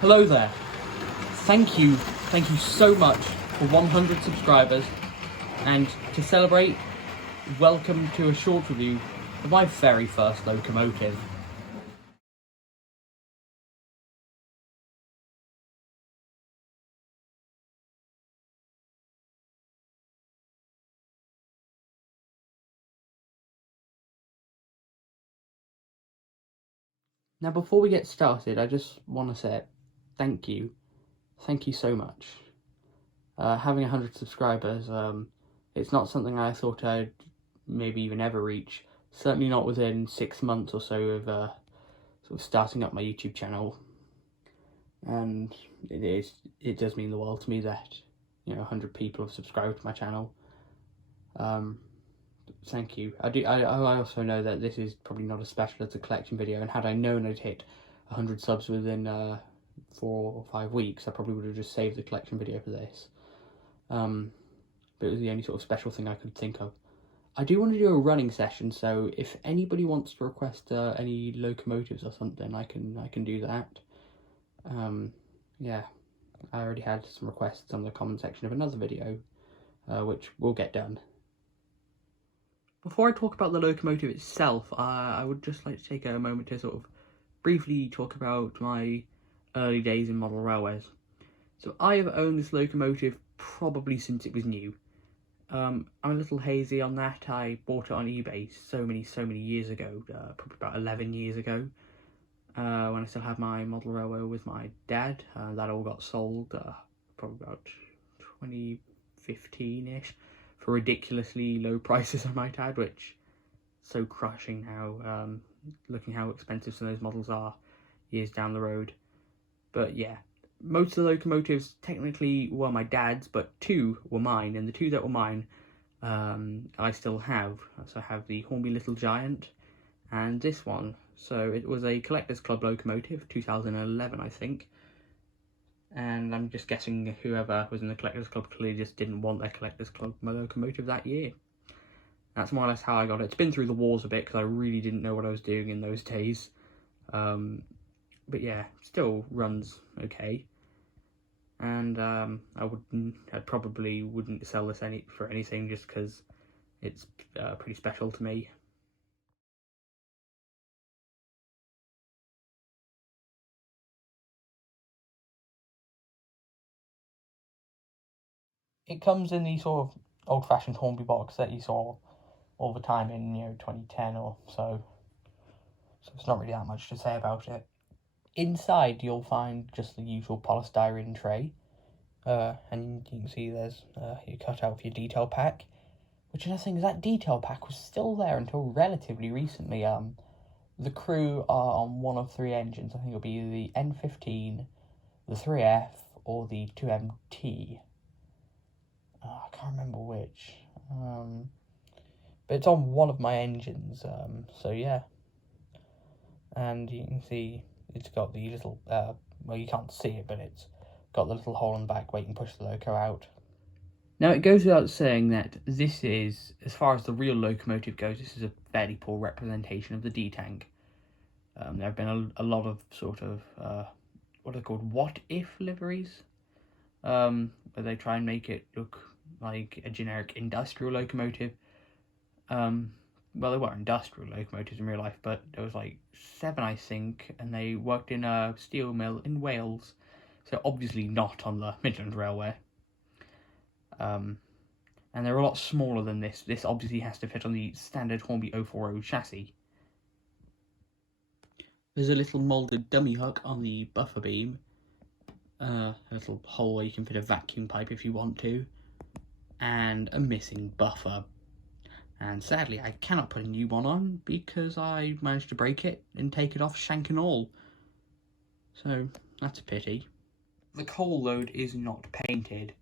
Hello there. Thank you so much for 100 subscribers, and to celebrate, welcome to a short review of my very first locomotive. Now before we get started, I just want to say thank you so much. Having 100 subscribers, it's not something I thought I'd maybe even ever reach, certainly not within 6 months or so of sort of starting up my YouTube channel. And it does mean the world to me that 100 people have subscribed to my channel. Thank you. I also know that this is probably not as special as a collection video, and had I known I'd hit 100 subs within 4 or 5 weeks, I probably would have just saved the collection video for this. But it was the only sort of special thing I could think of. I do want to do a running session, so if anybody wants to request any locomotives or something, I can do that. Yeah, I already had some requests on the comment section of another video, which will get done. Before I talk about the locomotive itself, I would just like to take a moment to sort of briefly talk about my early days in model railways. So I have owned this locomotive probably since it was new. I'm a little hazy on that. I bought it on eBay so many years ago, probably about 11 years ago, when I still had my model railway with my dad. That all got sold probably about 2015-ish. For ridiculously low prices, I might add, which is so crushing now, looking how expensive some of those models are years down the road. But yeah, most of the locomotives technically were my dad's, but 2 were mine, and the 2 that were mine I still have. So I have the Hornby Little Giant and this one. So it was a Collectors Club locomotive, 2011 I think. And I'm just guessing whoever was in the Collectors Club clearly just didn't want their Collectors Club locomotive that year. That's more or less how I got it. It's been through the wars a bit because I really didn't know what I was doing in those days. But yeah, still runs okay. And I probably wouldn't sell this for anything just because it's pretty special to me. It comes in the sort of old-fashioned Hornby box that you saw all the time in 2010 or so. So it's not really that much to say about it. Inside you'll find just the usual polystyrene tray, and you can see there's your cutout for your detail pack. Which another thing is that detail pack was still there until relatively recently. The crew are on one of 3 engines. I think it'll be the N15, the 3F, or the 2MT. I can't remember which. But it's on one of my engines, so yeah. And you can see it's got the little, well, you can't see it, but it's got the little hole in the back where you can push the loco out. Now, it goes without saying that this is, as far as the real locomotive goes, this is a fairly poor representation of the D-tank. There have been a lot of sort of, what are they called, what-if liveries, where they try and make it look like a generic industrial locomotive. Well, they were industrial locomotives in real life, but there was like 7, I think, and they worked in a steel mill in Wales, so obviously not on the Midland Railway. And they're a lot smaller than this. This obviously has to fit on the standard Hornby 040 chassis. There's a little moulded dummy hook on the buffer beam, a little hole where you can fit a vacuum pipe if you want to, and a missing buffer. And sadly, I cannot put a new one on because I managed to break it and take it off shank and all. So that's a pity. The coal load is not painted,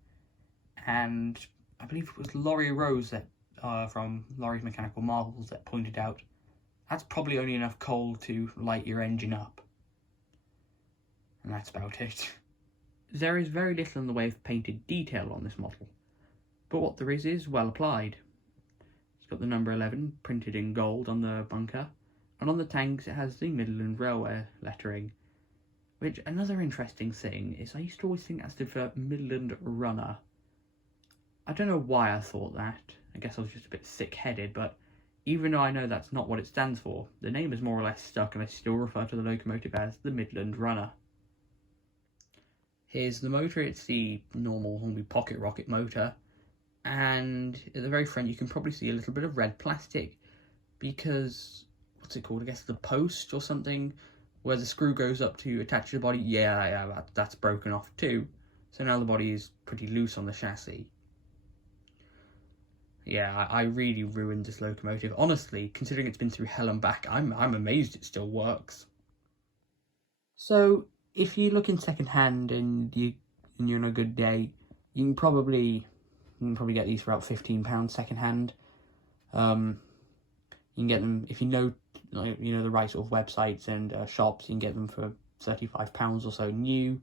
and I believe it was Laurie Rose that from Laurie's Mechanical Marvels that pointed out that's probably only enough coal to light your engine up. And that's about it. There is very little in the way of painted detail on this model, but what there is well applied. It's got the number 11 printed in gold on the bunker, and on the tanks it has the Midland Railway lettering. Which, another interesting thing is I used to always think that stood for Midland Runner. I don't know why I thought that. I guess I was just a bit thick-headed, but even though I know that's not what it stands for, the name is more or less stuck and I still refer to the locomotive as the Midland Runner. Here's the motor. It's the normal Hornby pocket rocket motor, and at the very front you can probably see a little bit of red plastic because, what's it called, I guess the post or something, where the screw goes up to attach to the body, that's broken off too. So now the body is pretty loose on the chassis. Yeah, I really ruined this locomotive. Honestly, considering it's been through hell and back, I'm amazed it still works. So, if you look in second hand and you're on a good day, you can probably get these for about £15 second hand. You can get them if you know the right sort of websites and shops. You can get them for £35 or so new.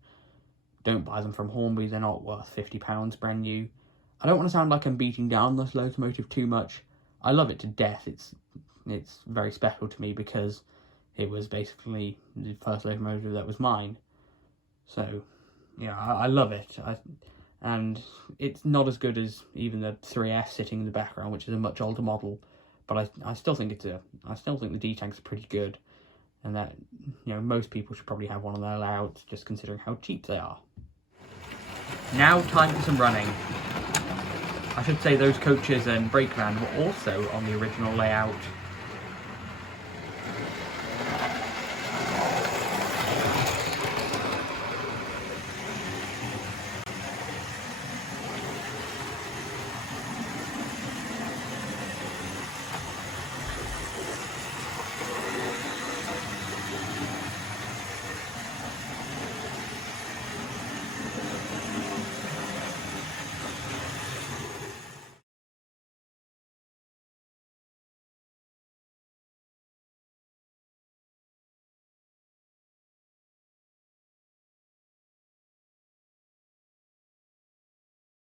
Don't buy them from Hornby; they're not worth £50 brand new. I don't want to sound like I'm beating down this locomotive too much. I love it to death. It's very special to me because it was basically the first locomotive that was mine. So, yeah, I love it. And it's not as good as even the 3S sitting in the background, which is a much older model. But I still think the D-tanks are pretty good, and that most people should probably have one of their layouts, just considering how cheap they are. Now, time for some running. I should say those coaches and brake van were also on the original layout.